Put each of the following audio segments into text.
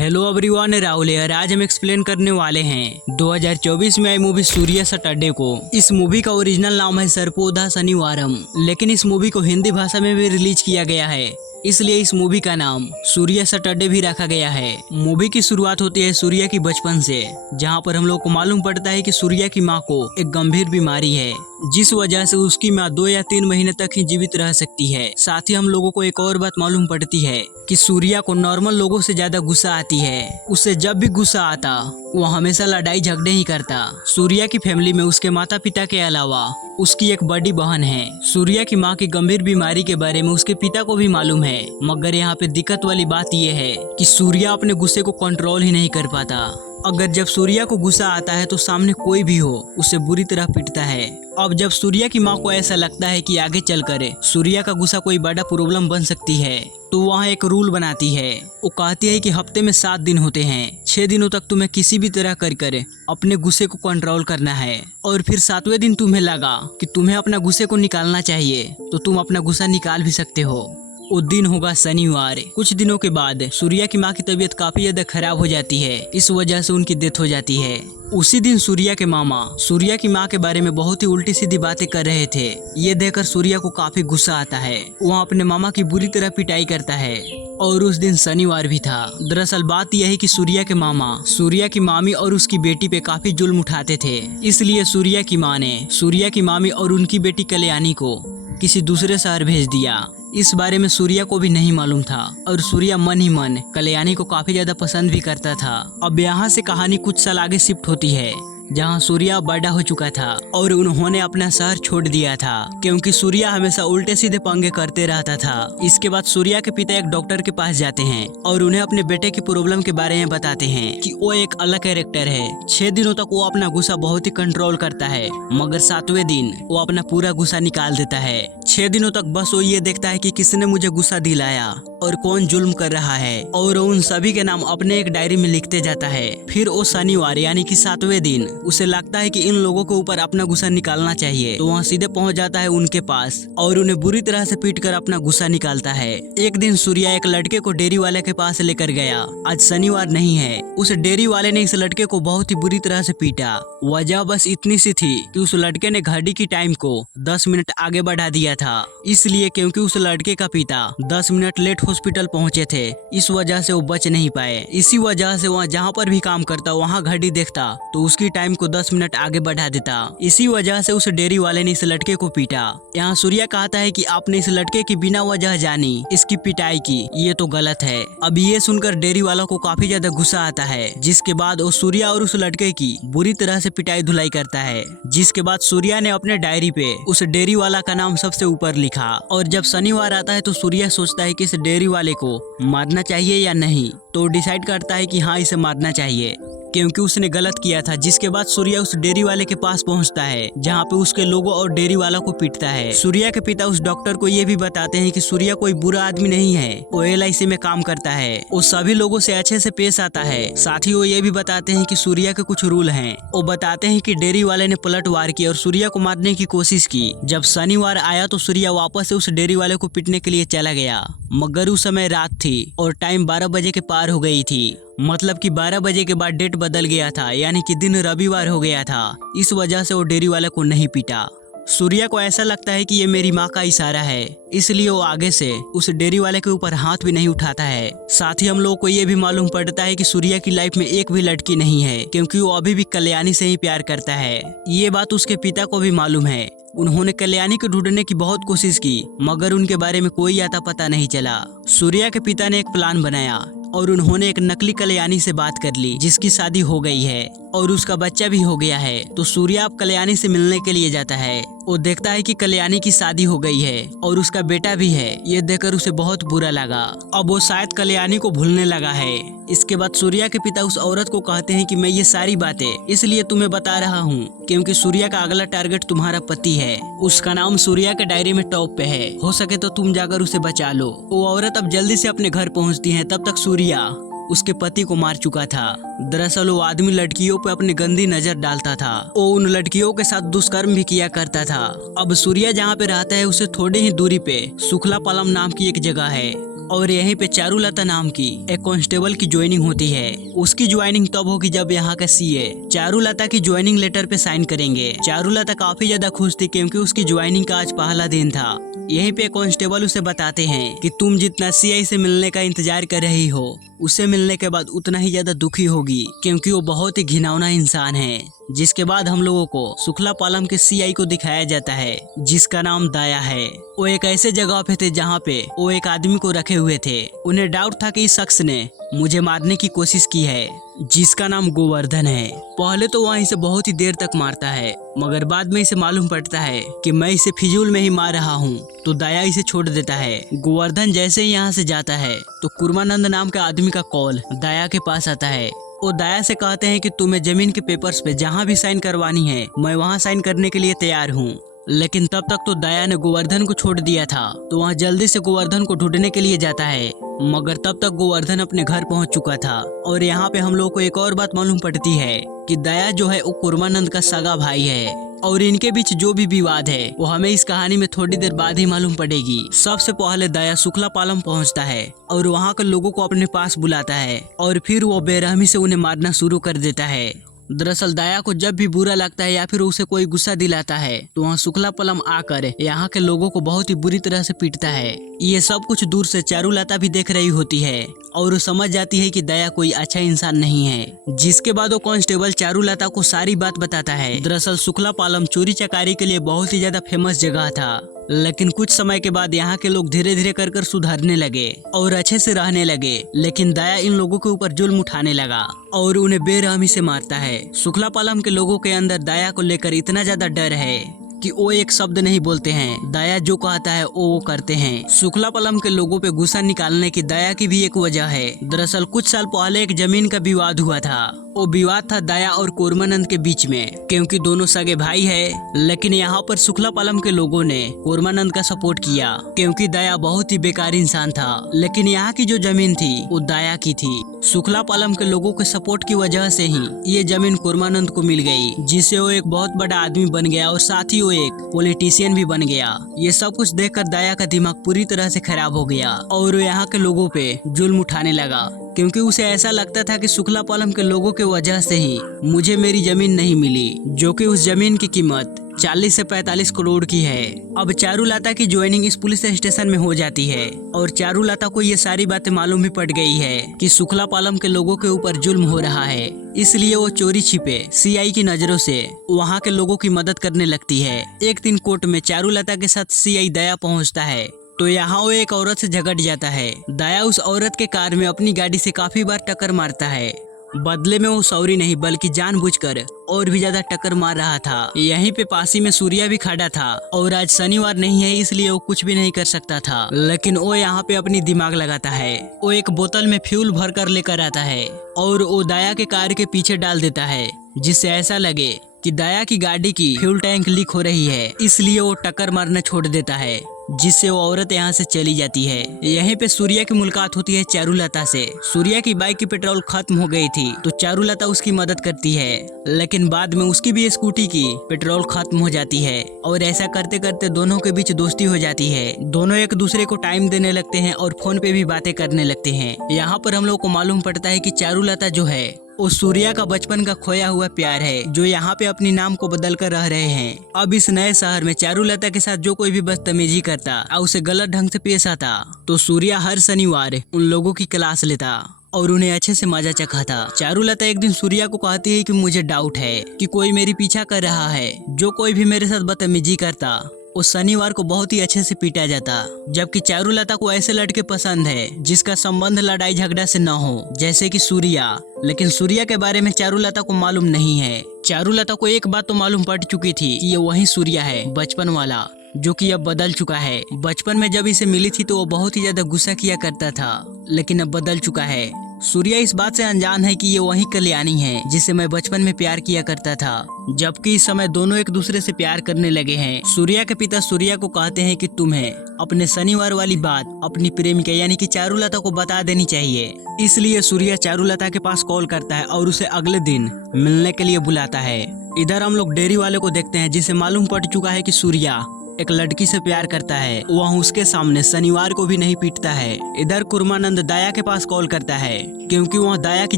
Hello everyone, Rahul है। आज हम एक्सप्लेन करने वाले हैं 2024 में आई मूवी सूर्या सैटरडे को। इस मूवी का ओरिजिनल नाम है सर्पोदा शनिवारम, लेकिन इस मूवी को हिंदी भाषा में भी रिलीज किया गया है, इसलिए इस मूवी का नाम सूर्या सैटरडे भी रखा गया है। मूवी की शुरुआत होती है सूर्या की बचपन से, जहां पर हम लोग को मालूम पड़ता है कि सूर्या की मां को एक गंभीर बीमारी है, जिस वजह से उसकी मां 2 या 3 महीने तक ही जीवित रह सकती है। साथ ही हम लोगों को एक और बात मालूम पड़ती है कि सूर्या को नॉर्मल लोगों से ज्यादा गुस्सा आती है। उससे जब भी गुस्सा आता वो हमेशा लड़ाई झगड़े ही करता। सूर्या की फैमिली में उसके माता पिता के अलावा उसकी एक बड़ी बहन है। सूर्या की मां की गंभीर बीमारी के बारे में उसके पिता को भी मालूम है, मगर यहाँ पे दिक्कत वाली बात यह है कि सूर्या अपने गुस्से को कंट्रोल ही नहीं कर पाता। अगर जब सूर्या को गुस्सा आता है तो सामने कोई भी हो उसे बुरी तरह पीटता है। अब जब सूर्या की मां को ऐसा लगता है कि आगे चलकर सूर्या का गुस्सा कोई बड़ा प्रॉब्लम बन सकती है, तो वहाँ एक रूल बनाती है। वो कहती है कि हफ्ते में 7 दिन होते हैं, 6 दिनों तक तुम्हें किसी भी तरह कर अपने गुस्से को कंट्रोल करना है, और फिर 7वें दिन तुम्हें लगा कि तुम्हें अपना गुस्से को निकालना चाहिए तो तुम अपना गुस्सा निकाल भी सकते हो। वो दिन होगा शनिवार। कुछ दिनों के बाद सूर्या की मां की तबीयत काफी ज्यादा खराब हो जाती है, इस वजह से उनकी डेथ हो जाती है। उसी दिन सूर्या के मामा सूर्या की मां के बारे में बहुत ही उल्टी सीधी बातें कर रहे थे। ये देखकर सूर्या को काफी गुस्सा आता है। वह अपने मामा की बुरी तरह पिटाई करता है, और उस दिन शनिवार भी था। दरअसल बात यह है कि सूर्या के मामा सूर्या की मामी और उसकी बेटी पे काफी जुल्म उठाते थे, इसलिए सूर्या की मां ने सूर्या की मामी और उनकी बेटी कल्याणी को किसी दूसरे शहर भेज दिया। इस बारे में सूर्या को भी नहीं मालूम था, और सूर्या मन ही मन कल्याणी को काफी ज्यादा पसंद भी करता था। अब यहाँ से कहानी कुछ साल आगे शिफ्ट होती है, जहाँ सूर्या बड़ा हो चुका था और उन्होंने अपना शहर छोड़ दिया था, क्योंकि सूर्या हमेशा उल्टे सीधे पंगे करते रहता था। इसके बाद सूर्या के पिता एक डॉक्टर के पास जाते हैं और उन्हें अपने बेटे की प्रॉब्लम के बारे में बताते हैं कि वो एक अलग कैरेक्टर है। 6 दिनों तक वो अपना गुस्सा बहुत ही कंट्रोल करता है, मगर 7वें दिन वो अपना पूरा गुस्सा निकाल देता है। 6 दिनों तक बस वो ये देखता है कि किसने मुझे गुस्सा दिलाया और कौन जुल्म कर रहा है, और उन सभी के नाम अपने एक डायरी में लिखते जाता है। फिर वो शनिवार यानी कि 7वें दिन उसे लगता है कि इन लोगों के ऊपर अपना गुस्सा निकालना चाहिए, तो वहाँ सीधे पहुँच जाता है उनके पास और उन्हें बुरी तरह से पीट कर अपना गुस्सा निकालता है। एक दिन सूर्या एक लड़के को डेयरी वाले के पास लेकर गया। आज शनिवार नहीं है। उस डेयरी वाले ने इस लड़के को बहुत ही बुरी तरह से पीटा। वजह बस इतनी सी थी कि उस लड़के ने घड़ी की टाइम को 10 मिनट आगे बढ़ा दिया था, इसलिए क्योंकि उस लड़के का पिता 10 मिनट लेट हॉस्पिटल पहुंचे थे, इस वजह से वो बच नहीं पाए। इसी वजह से वहाँ जहाँ पर भी काम करता वहाँ घड़ी देखता तो उसकी टाइम को 10 मिनट आगे बढ़ा देता। इसी वजह से उस डेयरी वाले ने इस लड़के को पीटा। यहाँ सूर्या कहता है कि आपने इस लड़के की बिना वजह जानी इसकी पिटाई की, ये तो गलत है। अब ये सुनकर डेयरी वाला को काफी ज्यादा गुस्सा आता है, जिसके बाद वो सूर्या और उस लड़के की बुरी तरह से पिटाई धुलाई करता है। जिसके बाद सूर्या ने अपने डायरी पे उस डेयरी वाला का नाम सबसे ऊपर लिखा, और जब शनिवार आता है तो सूर्या सोचता है कि इस डेयरी वाले को मारना चाहिए या नहीं, तो डिसाइड करता है कि हाँ, इसे मारना चाहिए क्योंकि उसने गलत किया था। जिसके बाद सूर्या उस डेयरी वाले के पास पहुंचता है, जहां पे उसके लोगों और डेयरी वाला को पीटता है। सूर्या के पिता उस डॉक्टर को ये भी बताते हैं कि सूर्या कोई बुरा आदमी नहीं है, वो LIC में काम करता है, वो सभी लोगों से अच्छे से पेश आता है। साथ ही वो ये भी बताते हैं कि सूर्या के कुछ रूल हैं। वो बताते हैं कि डेयरी वाले ने पलटवार की और सूर्या को मारने की कोशिश की। जब शनिवार आया तो सूर्या वापस से उस डेयरी वाले को पीटने के लिए चला गया, मगर उस समय रात थी और टाइम 12 बजे के पार हो गई थी। मतलब कि 12 बजे के बाद डेट बदल गया था, यानी कि दिन रविवार हो गया था। इस वजह से वो डेयरी वाले को नहीं पीटा। सूर्या को ऐसा लगता है कि ये मेरी माँ का इशारा है, इसलिए वो आगे से उस डेयरी वाले के ऊपर हाथ भी नहीं उठाता है। साथ ही हम लोगों को ये भी मालूम पड़ता है कि सूर्या की लाइफ में एक भी लड़की नहीं है, क्योंकि वो अभी भी कल्याणी से ही प्यार करता है। ये बात उसके पिता को भी मालूम है। उन्होंने कल्याणी को ढूंढने की बहुत कोशिश की, मगर उनके बारे में कोई आता पता नहीं चला। सूर्या के पिता ने एक प्लान बनाया और उन्होंने एक नकली कल्याणी से बात कर ली, जिसकी शादी हो गई है और उसका बच्चा भी हो गया है। तो सूर्या अब कल्याणी से मिलने के लिए जाता है। वो देखता है कि कल्याणी की शादी हो गई है और उसका बेटा भी है। ये देखकर उसे बहुत बुरा लगा। अब वो शायद कल्याणी को भूलने लगा है। इसके बाद सूर्या के पिता उस औरत को कहते हैं कि मैं ये सारी बातें इसलिए तुम्हें बता रहा हूँ क्योंकि सूर्या का अगला टारगेट तुम्हारा पति है। उसका नाम सूर्या के डायरी में टॉप पे है, हो सके तो तुम जाकर उसे बचा लो। वो औरत अब जल्दी से अपने घर पहुँचती है। तब तक सूर्या उसके पति को मार चुका था। दरअसल वो आदमी लड़कियों पे अपनी गंदी नजर डालता था। वो उन लड़कियों के साथ दुष्कर्म भी किया करता था। अब सूर्या जहाँ पे रहता है उसे थोड़ी ही दूरी पे सुखला पालम नाम की एक जगह है, और यहीं पे चारुलता नाम की एक कांस्टेबल की ज्वाइनिंग होती है। उसकी ज्वाइनिंग तब होगी जब यहाँ का सीए चारुलता की ज्वाइनिंग लेटर पे साइन करेंगे। चारुलता काफी ज्यादा खुश थी क्योंकि उसकी ज्वाइनिंग का आज पहला दिन था। यहीं पे कांस्टेबल उसे बताते हैं कि तुम जितना सीआई से मिलने का इंतजार कर रही हो, उससे मिलने के बाद उतना ही ज्यादा दुखी होगी क्योंकि वो बहुत ही घिनौना इंसान है। जिसके बाद हम लोगों को शुक्ला पालम के सीआई को दिखाया जाता है जिसका नाम दया है। वो एक ऐसे जगह पे थे जहाँ पे वो एक आदमी को रखे हुए थे। उन्हें डाउट था कि इस शख्स ने मुझे मारने की कोशिश की है जिसका नाम गोवर्धन है। पहले तो वह इसे बहुत ही देर तक मारता है मगर बाद में इसे मालूम पड़ता है कि मैं इसे फिजूल में ही मार रहा हूँ, तो दया इसे छोड़ देता है। गोवर्धन जैसे ही यहाँ से जाता है तो कुर्मानंद नाम के आदमी का कॉल दया के पास आता है। वो दया से कहते हैं कि तुम्हें जमीन के पेपर्स पे जहाँ भी साइन करवानी है मैं वहाँ साइन करने के लिए तैयार हूँ। लेकिन तब तक तो दया ने गोवर्धन को छोड़ दिया था, तो वहाँ जल्दी से गोवर्धन को ढूंढने के लिए जाता है। मगर तब तक गोवर्धन अपने घर पहुंच चुका था। और यहाँ पे हम लोग को एक और बात मालूम पड़ती है कि दया जो है वो कुर्मानंद का सगा भाई है और इनके बीच जो भी विवाद है वो हमें इस कहानी में थोड़ी देर बाद ही मालूम पड़ेगी। सबसे पहले दया शुक्ला पालम पहुंचता है और वहाँ के लोगों को अपने पास बुलाता है और फिर वो बेरहमी से उन्हें मारना शुरू कर देता है। दरअसल दया को जब भी बुरा लगता है या फिर उसे कोई गुस्सा दिलाता है तो वहाँ शुक्ला पालम आकर यहाँ के लोगों को बहुत ही बुरी तरह से पीटता है। ये सब कुछ दूर से चारुलता भी देख रही होती है और वो समझ जाती है कि दया कोई अच्छा इंसान नहीं है। जिसके बाद वो कांस्टेबल चारुलता को सारी बात बताता है। दरअसल शुक्ला पालम चोरी चकारी के लिए बहुत ही ज्यादा फेमस जगह था, लेकिन कुछ समय के बाद यहाँ के लोग धीरे धीरे कर सुधरने लगे और अच्छे से रहने लगे। लेकिन दया इन लोगों के ऊपर जुल्म उठाने लगा और उन्हें बेरहमी से मारता है। शुक्ला पालम के लोगों के अंदर दया को लेकर इतना ज्यादा डर है कि वो एक शब्द नहीं बोलते हैं। दया जो कहता है वो करते हैं। शुक्ला पालम के लोगों पे गुस्सा निकालने की दया की भी एक वजह है। दरअसल कुछ साल पहले एक जमीन का विवाद हुआ था। वो विवाद था दया और कुर्मानंद के बीच में क्योंकि दोनों सगे भाई है। लेकिन यहाँ पर शुक्ला पालम के लोगों ने कुर्मानंद का सपोर्ट किया क्योंकि दया बहुत ही बेकार इंसान था। लेकिन यहाँ की जो जमीन थी वो दया की थी। शुक्ला पालम के लोगों के सपोर्ट की वजह से ही ये जमीन कुर्मानंद को मिल गई, जिससे वो एक बहुत बड़ा आदमी बन गया और साथ ही वो एक पॉलिटिशियन भी बन गया। ये सब कुछ देखकर दया का दिमाग पूरी तरह से खराब हो गया और वो यहाँ के लोगों पे जुल्म उठाने लगा क्योंकि उसे ऐसा लगता था कि शुक्ला पालम के लोगों के वजह से ही मुझे मेरी जमीन नहीं मिली, जो कि उस जमीन की कीमत 40 से 45 करोड़ की है। अब चारुलता की ज्वाइनिंग इस पुलिस स्टेशन में हो जाती है और चारुलता को ये सारी बातें मालूम भी पड़ गई है कि शुक्ला पालम के लोगों के ऊपर जुल्म हो रहा है। इसलिए वो चोरी छिपे सीआई की नजरों से वहाँ के लोगों की मदद करने लगती है। एक दिन कोर्ट में चारुलता के साथ सीआई दया पहुँचता है तो यहाँ वो एक औरत से झगड़ जाता है। दया उस औरत के कार में अपनी गाड़ी से काफी बार टक्कर मारता है। बदले में वो सॉरी नहीं बल्कि जानबूझकर और भी ज्यादा टक्कर मार रहा था। यहीं पे पासी में सूर्या भी खड़ा था और आज शनिवार नहीं है इसलिए वो कुछ भी नहीं कर सकता था। लेकिन वो यहाँ पे अपनी दिमाग लगाता है। वो एक बोतल में फ्यूल भर कर लेकर आता है और वो दया के कार के पीछे डाल देता है, जिससे ऐसा लगे कि दया की गाड़ी की फ्यूल टैंक लीक हो रही है। इसलिए वो टक्कर मारना छोड़ देता है, जिससे वो औरत यहाँ से चली जाती है। यहीं पे सूर्या की मुलाकात होती है चारुलता से। सूर्या की बाइक की पेट्रोल खत्म हो गई थी तो चारुलता उसकी मदद करती है, लेकिन बाद में उसकी भी स्कूटी की पेट्रोल खत्म हो जाती है और ऐसा करते करते दोनों के बीच दोस्ती हो जाती है। दोनों एक दूसरे को टाइम देने लगते हैं और फोन पे भी बातें करने लगते हैं। यहाँ पर हम लोग को मालूम पड़ता है कि चारुलता जो है वो सूर्या का बचपन का खोया हुआ प्यार है, जो यहाँ पे अपनी नाम को बदल कर रह रहे हैं। अब इस नए शहर में चारुलता के साथ जो कोई भी बदतमीजी करता और उसे गलत ढंग से पेश आता तो सूर्या हर शनिवार उन लोगों की क्लास लेता और उन्हें अच्छे से मजा चखाता। चारुलता एक दिन सूर्या को कहती है कि मुझे डाउट है कि कोई मेरी पीछा कर रहा है। जो कोई भी मेरे साथ बदतमीजी करता उस शनिवार को बहुत ही अच्छे से पीटा जाता। जबकि चारुलता को ऐसे लड़के पसंद है जिसका संबंध लड़ाई झगड़ा से न हो, जैसे कि सूर्या। लेकिन सूर्या के बारे में चारुलता को मालूम नहीं है। चारुलता को एक बात तो मालूम पड़ चुकी थी कि ये वही सूर्या है बचपन वाला, जो कि अब बदल चुका है। बचपन में जब इसे मिली थी तो वो बहुत ही ज्यादा गुस्सा किया करता था, लेकिन अब बदल चुका है। सूर्या इस बात से अनजान है कि ये वही कल्याणी है जिसे मैं बचपन में प्यार किया करता था। जबकि इस समय दोनों एक दूसरे से प्यार करने लगे हैं। सूर्या के पिता सूर्या को कहते हैं कि तुम्हें अपने शनिवार वाली बात अपनी प्रेमिका यानी कि चारुलता को बता देनी चाहिए। इसलिए सूर्या चारुलता के पास कॉल करता है और उसे अगले दिन मिलने के लिए बुलाता है। इधर हम लोग डेयरी वाले को देखते हैं, जिसे मालूम पड़ चुका है कि सूर्या एक लड़की से प्यार करता है, वह उसके सामने शनिवार को भी नहीं पीटता है। इधर कुर्मानंद दया के पास कॉल करता है क्योंकि वह दया की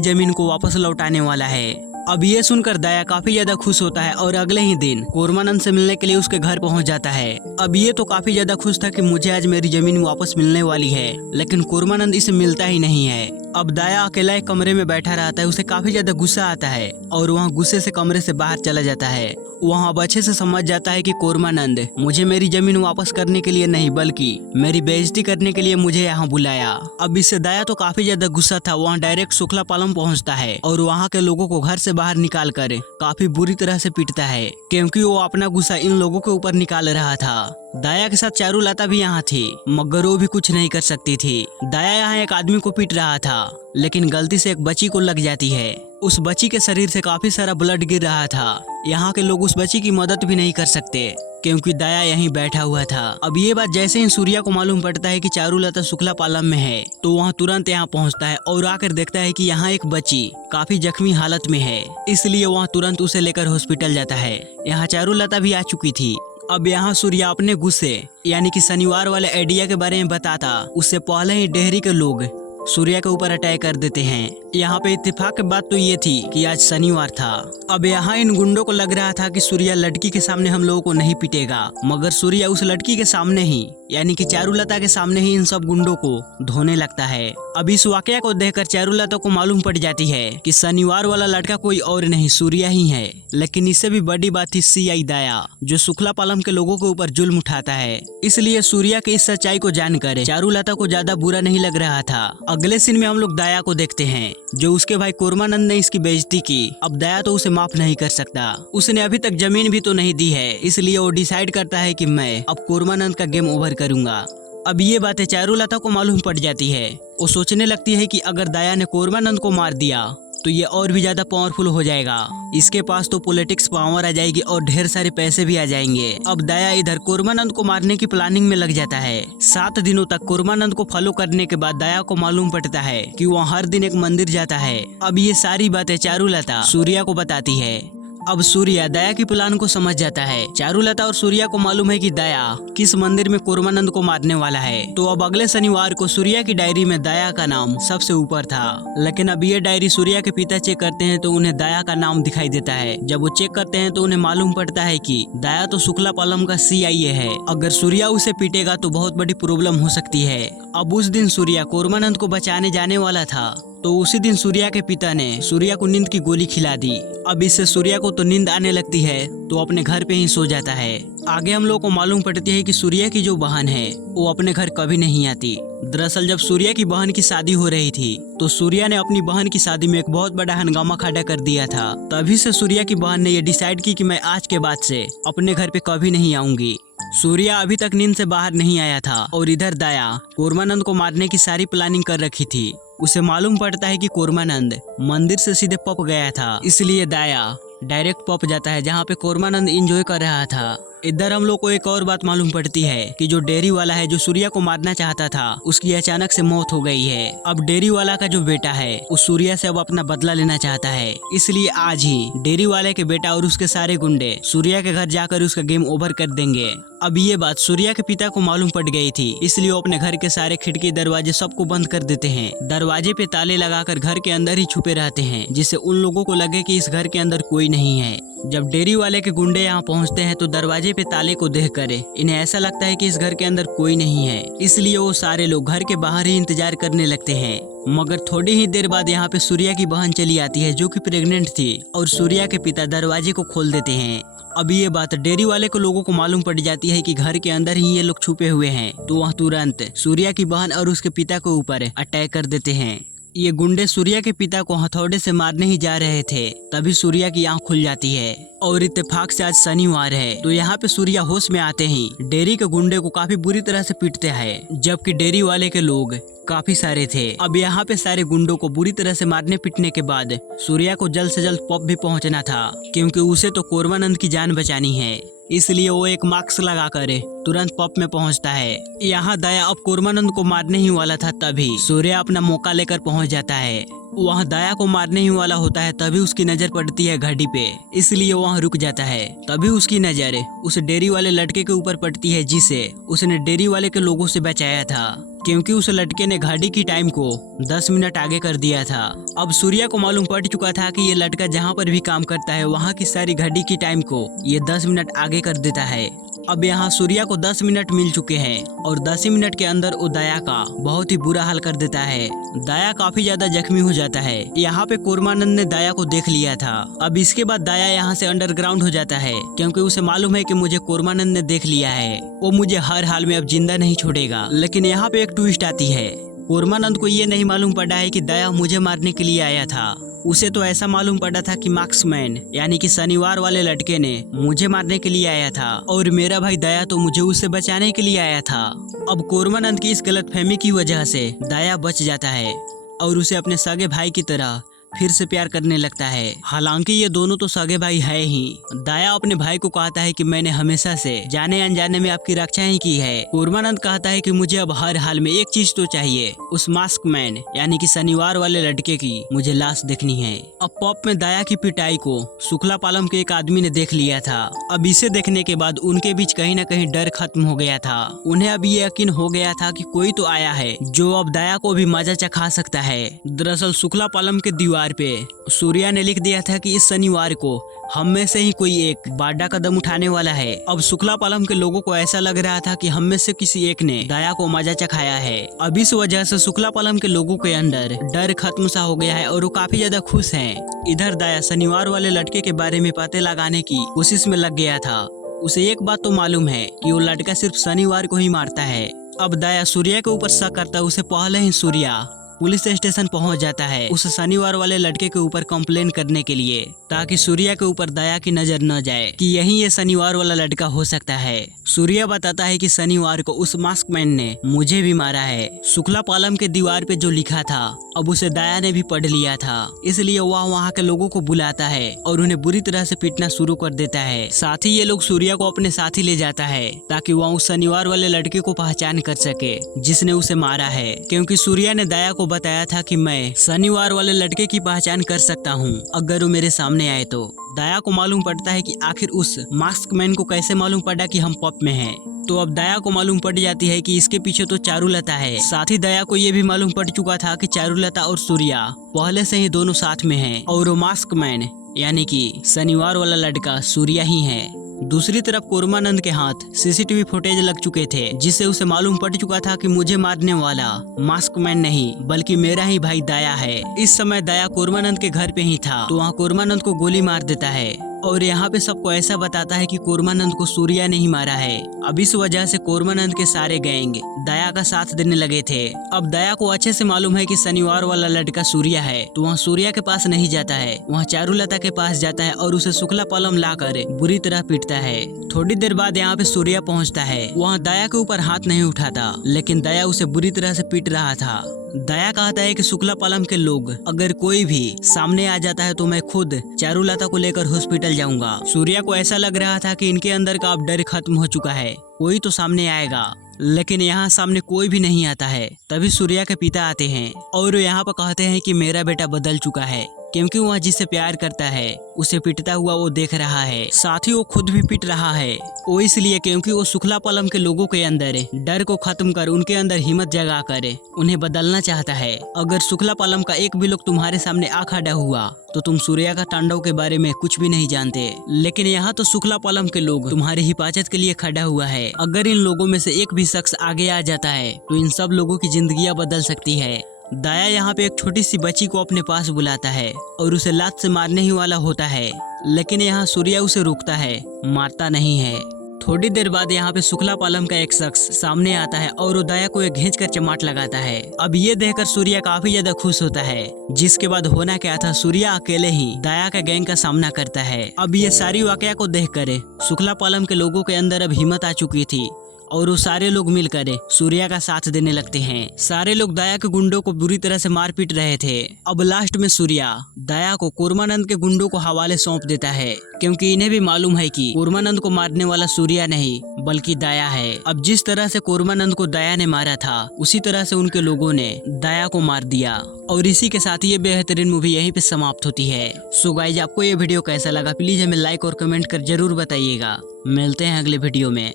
जमीन को वापस लौटाने वाला है। अब ये सुनकर दया काफी ज्यादा खुश होता है और अगले ही दिन कुर्मानंद से मिलने के लिए उसके घर पहुंच जाता है। अब ये तो काफी ज्यादा खुश था कि मुझे आज मेरी जमीन वापस मिलने वाली है, लेकिन कुर्मानंद इसे मिलता ही नहीं है। अब दया अकेला एक कमरे में बैठा रहता है, उसे काफी ज्यादा गुस्सा आता है और वहाँ गुस्से से कमरे से बाहर चला जाता है। वहाँ अब अच्छे से समझ जाता है कि कुर्मानंद मुझे मेरी जमीन वापस करने के लिए नहीं बल्कि मेरी बेइज्जती करने के लिए मुझे यहाँ बुलाया। अब इससे दया तो काफी ज्यादा गुस्सा था, वहाँ डायरेक्ट शुक्ला पालम पहुँचता है और वहाँ के लोगों को घर से बाहर निकाल कर काफी बुरी तरह से पीटता है क्योंकि वो अपना गुस्सा इन लोगों के ऊपर निकाल रहा था। दया के साथ चारुलता भी यहाँ थी मगर वो भी कुछ नहीं कर सकती थी। दया यहाँ एक आदमी को पीट रहा था लेकिन गलती से एक बच्ची को लग जाती है। उस बच्ची के शरीर से काफी सारा ब्लड गिर रहा था। यहाँ के लोग उस बच्ची की मदद भी नहीं कर सकते क्योंकि दया यहीं बैठा हुआ था। अब ये बात जैसे ही सूर्या को मालूम पड़ता है कि चारुलता शुक्ला पालम में है तो वह तुरंत यहाँ पहुँचता है और आकर देखता है कि यहाँ एक बच्ची काफी जख्मी हालत में है, इसलिए वह तुरंत उसे लेकर हॉस्पिटल जाता है। यहाँ चारुलता भी आ चुकी थी। अब यहाँ सूर्या अपने गुस्से यानी कि शनिवार वाले आइडिया के बारे में बताता उससे पहले ही डेहरी के लोग सूर्या के ऊपर अटैक कर देते हैं। यहाँ पे इत्तेफाक की बात तो ये थी कि आज शनिवार था। अब यहाँ इन गुंडों को लग रहा था कि सूर्या लड़की के सामने हम लोगों को नहीं पीटेगा, मगर सूर्या उस लड़की के सामने ही यानी कि चारुलता के सामने ही इन सब गुंडों को धोने लगता है। अब इस वाकया को देखकर चारुलता को मालूम पड़ जाती है कि शनिवार वाला लड़का कोई और नहीं सूर्या ही है। लेकिन इससे भी बड़ी बात थी सीआई दया जो शुक्ला पालम के लोगों के ऊपर जुल्म उठाता है, इसलिए सूर्या की इस सच्चाई को जानकर चारुलता को ज्यादा बुरा नहीं लग रहा था। अगले सीन में हम लोग दया को देखते हैं जो उसके भाई कुर्मानंद ने इसकी बेइज्जती की। अब दया तो उसे माफ नहीं कर सकता, उसने अभी तक जमीन भी तो नहीं दी है, इसलिए वो डिसाइड करता है कि मैं अब कुर्मानंद का गेम ओवर करूंगा। अब ये बातें चारुलता को मालूम पड़ जाती है। वो सोचने लगती है कि अगर दया ने कुर्मानंद को मार दिया तो ये और भी ज्यादा पावरफुल हो जाएगा, इसके पास तो पॉलिटिक्स पावर आ जाएगी और ढेर सारे पैसे भी आ जाएंगे। अब दया इधर कुर्मानंद को मारने की प्लानिंग में लग जाता है। 7 दिनों तक कुर्मानंद को फॉलो करने के बाद दया को मालूम पड़ता है कि वो हर दिन एक मंदिर जाता है। अब ये सारी बातें चारुलता सूर्या को बताती है। अब सूर्या दया की प्लान को समझ जाता है। चारुलता और सूर्या को मालूम है कि दया किस मंदिर में कुर्मानंद को मारने वाला है, तो अब अगले शनिवार को सूर्या की डायरी में दया का नाम सबसे ऊपर था। लेकिन अब ये डायरी सूर्या के पिता चेक करते हैं तो उन्हें दया का नाम दिखाई देता है। जब वो चेक करते हैं तो उन्हें मालूम पड़ता है कि दया तो शुक्ला पालम का CIA है, अगर सूर्या उसे पीटेगा तो बहुत बड़ी प्रॉब्लम हो सकती है। अब उस दिन सूर्या कुर्मानंद को बचाने जाने वाला था तो उसी दिन सूर्या के पिता ने सूर्या को नींद की गोली खिला दी। अब इससे सूर्या को तो नींद आने लगती है तो अपने घर पे ही सो जाता है। आगे हम लोग को मालूम पड़ती है कि सूर्या की जो बहन है वो अपने घर कभी नहीं आती। दरअसल जब सूर्या की बहन की शादी हो रही थी तो सूर्या ने अपनी बहन की शादी में एक बहुत बड़ा हंगामा खड़ा कर दिया था। तभी से सूर्या की बहन ने ये डिसाइड की कि मैं आज के बाद से अपने घर पे कभी नहीं आऊंगी। सूर्या अभी तक नींद से बाहर नहीं आया था और इधर दया कुर्मानंद को मारने की सारी प्लानिंग कर रखी थी। उसे मालूम पड़ता है कि कुर्मानंद मंदिर से सीधे पब गया था, इसलिए दया डायरेक्ट पब जाता है जहाँ पे कुर्मानंद एंजॉय कर रहा था। इधर हम लोग को एक और बात मालूम पड़ती है कि जो डेयरी वाला है जो सूर्या को मारना चाहता था उसकी अचानक से मौत हो गई है। अब डेयरी वाला का जो बेटा है उस सूर्या से अब अपना बदला लेना चाहता है, इसलिए आज ही डेयरी वाले के बेटा और उसके सारे गुंडे सूर्या के घर जाकर उसका गेम ओवर कर देंगे। अब ये बात सूर्या के पिता को मालूम पड़ गई थी, इसलिए वो अपने घर के सारे खिड़की दरवाजे सबको बंद कर देते हैं। दरवाजे पे ताले लगाकर घर के अंदर ही छुपे रहते हैं जिससे उन लोगों को लगे कि इस घर के अंदर कोई नहीं है। जब डेयरी वाले के गुंडे यहाँ पहुँचते हैं तो दरवाजे पे ताले को देखकर इन्हें ऐसा लगता है कि इस घर के अंदर कोई नहीं है, इसलिए वो सारे लोग घर के बाहर ही इंतजार करने लगते हैं। मगर थोड़ी ही देर बाद यहाँ पे सूर्या की बहन चली आती है जो कि प्रेग्नेंट थी और सूर्या के पिता दरवाजे को खोल देते हैं। अब ये बात डेयरी वाले को लोगों को मालूम पड़ जाती है कि घर के अंदर ही ये लोग छुपे हुए हैं, तो वह तुरंत सूर्या की बहन और उसके पिता के ऊपर अटैक कर देते हैं। ये गुंडे सूर्या के पिता को हथौड़े से मारने ही जा रहे थे, तभी सूर्या की आंख खुल जाती है और इत्तेफाक से आज शनिवार है तो यहाँ पे सूर्या होश में आते ही डेयरी के गुंडे को काफी बुरी तरह से पीटते हैं, जबकि डेयरी वाले के लोग काफी सारे थे। अब यहाँ पे सारे गुंडों को बुरी तरह से मारने पीटने के बाद सूर्या को जल्द से जल्द पब भी पहुँचना था क्योंकि उसे तो कुर्मानंद की जान बचानी है, इसलिए वो एक मास्क लगाकर तुरंत पब में पहुंचता है। यहाँ दया अब कूर्मानंद को मारने ही वाला था, तभी सूर्या अपना मौका लेकर पहुंच जाता है। वहाँ दया को मारने ही वाला होता है, तभी उसकी नजर पड़ती है घड़ी पे, इसलिए वहाँ रुक जाता है। तभी उसकी नजर उस डेयरी वाले लड़के के ऊपर पड़ती है जिसे उसने डेयरी वाले के लोगों से बचाया था, क्योंकि उस लड़के ने घड़ी की टाइम को 10 मिनट आगे कर दिया था। अब सूर्या को मालूम पड़ चुका था कि ये लड़का जहाँ पर भी काम करता है वहाँ की सारी घड़ी की टाइम को ये 10 मिनट आगे कर देता है। अब यहाँ सूर्या को 10 मिनट मिल चुके हैं और 10 ही मिनट के अंदर वो दया का बहुत ही बुरा हाल कर देता है। दया काफी ज्यादा जख्मी हो जाता है। यहाँ पे कूर्मानंद ने दया को देख लिया था। अब इसके बाद दया यहाँ से अंडरग्राउंड हो जाता है, क्योंकि उसे मालूम है कि मुझे कूर्मानंद ने देख लिया है, वो मुझे हर हाल में अब जिंदा नहीं छोड़ेगा। लेकिन यहाँ पे एक ट्विस्ट आती है। कूर्मानंद को ये नहीं मालूम पड़ा है कि दया मुझे मारने के लिए आया था। उसे तो ऐसा मालूम पड़ा था कि मार्क्समैन यानी कि शनिवार वाले लड़के ने मुझे मारने के लिए आया था और मेरा भाई दया तो मुझे उससे बचाने के लिए आया था। अब कूर्मानंद की इस गलतफहमी की वजह से दया बच जाता है और उसे अपने सगे भाई की तरह फिर से प्यार करने लगता है। हालांकि ये दोनों तो सगे भाई है ही। दया अपने भाई को कहता है कि मैंने हमेशा से जाने अनजाने में आपकी रक्षा ही की है। कूर्मानंद कहता है कि मुझे अब हर हाल में एक चीज तो चाहिए, उस मास्कमैन यानी कि शनिवार वाले लड़के की मुझे लाश देखनी है। अब पॉप में दया की पिटाई को शुक्ला पालम के एक आदमी ने देख लिया था। अब इसे देखने के बाद उनके बीच कहीं न कहीं डर खत्म हो गया था। उन्हें अब ये यकीन हो गया था कि कोई तो आया है जो अब दया को भी मजा चखा सकता है। दरअसल शुक्ला पालम के दीवार पे सूर्या ने लिख दिया था कि इस शनिवार को हम में से ही कोई एक बड़ा कदम उठाने वाला है। अब शुक्ला पालम के लोगों को ऐसा लग रहा था कि हम में से किसी एक ने दया को मजा चखाया है। अब इस वजह से शुक्ला पालम के लोगों के अंदर डर खत्म सा हो गया है और वो काफी ज्यादा खुश हैं। इधर दया शनिवार वाले लड़के के बारे में पता लगाने की कोशिश में लग गया था। उसे एक बात तो मालूम है कि वो लड़का सिर्फ शनिवार को ही मारता है। अब दया सूर्या के ऊपर शक करता है। उसे पहले ही सूर्या पुलिस स्टेशन पहुंच जाता है उस शनिवार वाले लड़के के ऊपर कंप्लेन करने के लिए, ताकि सूर्या के ऊपर दया की नजर न जाए कि यही ये शनिवार वाला लड़का हो सकता है। सूर्या बताता है कि शनिवार को उस मास्कमैन ने मुझे भी मारा है। शुक्ला पालम के दीवार पे जो लिखा था अब उसे दया ने भी पढ़ लिया था, इसलिए वह वहाँ के लोगों को बुलाता है और उन्हें बुरी तरह से पीटना शुरू कर देता है। साथ ही ये लोग सूर्या को अपने साथ ही ले जाता है ताकि वह उस शनिवार वाले लड़के को पहचान कर सके जिसने उसे मारा है, क्योंकि सूर्या ने दया को बताया था कि मैं शनिवार वाले लड़के की पहचान कर सकता हूँ अगर वो मेरे सामने आए तो। दया को मालूम पड़ता है कि आखिर उस मास्कमैन को कैसे मालूम पड़ा कि हम पब में हैं। तो अब दया को मालूम पड़ जाती है कि इसके पीछे तो चारुलता है। साथ ही दया को ये भी मालूम पड़ चुका था कि चारुलता और सूर्या पहले से ही दोनों साथ में हैं और वो मास्कमैन यानी कि शनिवार वाला लड़का सूर्या ही है। दूसरी तरफ कूर्मानंद के हाथ सीसीटीवी फुटेज लग चुके थे, जिससे उसे मालूम पड़ चुका था कि मुझे मारने वाला मास्कमैन नहीं बल्कि मेरा ही भाई दया है। इस समय दया कूर्मानंद के घर पे ही था, तो वहाँ कूर्मानंद को गोली मार देता है और यहाँ पे सबको ऐसा बताता है कि कूर्मानंद को सूर्या ने ही मारा है। अब इस वजह से कूर्मानंद के सारे गैंग दया का साथ देने लगे थे। अब दया को अच्छे से मालूम है कि शनिवार वाला लड़का सूर्या है, तो वहाँ सूर्या के पास नहीं जाता है, वहाँ चारुलता के पास जाता है और उसे शुक्ला पालम लाकर बुरी तरह पीटता है। थोड़ी देर बाद यहाँ पे सूर्या पहुँचता है। वहाँ दया के ऊपर हाथ नहीं उठाता, लेकिन दया उसे बुरी तरह से पीट रहा था। दया कहता है कि शुक्ला पालम के लोग अगर कोई भी सामने आ जाता है तो मैं खुद चारुलता को लेकर हॉस्पिटल जाऊंगा। सूर्या को ऐसा लग रहा था कि इनके अंदर का अब डर खत्म हो चुका है, कोई तो सामने आएगा, लेकिन यहाँ सामने कोई भी नहीं आता है। तभी सूर्या के पिता आते हैं और यहाँ पर कहते हैं कि मेरा बेटा बदल चुका है, क्योंकि वह जिससे प्यार करता है उसे पिटता हुआ वो देख रहा है। साथ ही वो खुद भी पिट रहा है, वो इसलिए क्योंकि वो शुक्ला पालम के लोगों के अंदर डर को खत्म कर उनके अंदर हिम्मत जगा कर उन्हें बदलना चाहता है। अगर शुक्ला पालम का एक भी लोग तुम्हारे सामने आ खड़ा हुआ तो तुम सूर्या का तांडव के बारे में कुछ भी नहीं जानते, लेकिन यहाँ तो शुक्ला पालम के लोग तुम्हारी हिफाजत के लिए खड़ा हुआ है। अगर इन लोगों में से एक भी शख्स आगे आ जाता है तो इन सब लोगों की जिंदगियां बदल सकती है। दया यहाँ पे एक छोटी सी बच्ची को अपने पास बुलाता है और उसे लात से मारने ही वाला होता है, लेकिन यहाँ सूर्या उसे रोकता है, मारता नहीं है। थोड़ी देर बाद यहाँ पे शुक्ला पालम का एक शख्स सामने आता है और वो दया को एक घींच कर चमाट लगाता है। अब ये देखकर सूर्या काफी ज्यादा खुश होता है, जिसके बाद होना क्या था, सूर्या अकेले ही दया का गैंग का सामना करता है। अब ये सारी वाकया को देखकर शुक्ला पालम के लोगों के अंदर अब हिम्मत आ चुकी थी और वो सारे लोग मिलकर सूर्या का साथ देने लगते हैं। सारे लोग दया के गुंडों को बुरी तरह से मार पीट रहे थे। अब लास्ट में सूर्या दया को कूर्मानंद के गुंडों को हवाले सौंप देता है, क्योंकि इन्हें भी मालूम है कि कूर्मानंद को मारने वाला सूर्या नहीं बल्कि दया है। अब जिस तरह से कूर्मानंद को दया ने मारा था उसी तरह से उनके लोगों ने दया को मार दिया। और इसी के साथ ये बेहतरीन मूवी यहीं पे समाप्त होती है। सो गाइज, आपको ये वीडियो कैसा लगा प्लीज हमें लाइक और कमेंट कर जरूर बताइएगा। मिलते हैं अगले वीडियो में।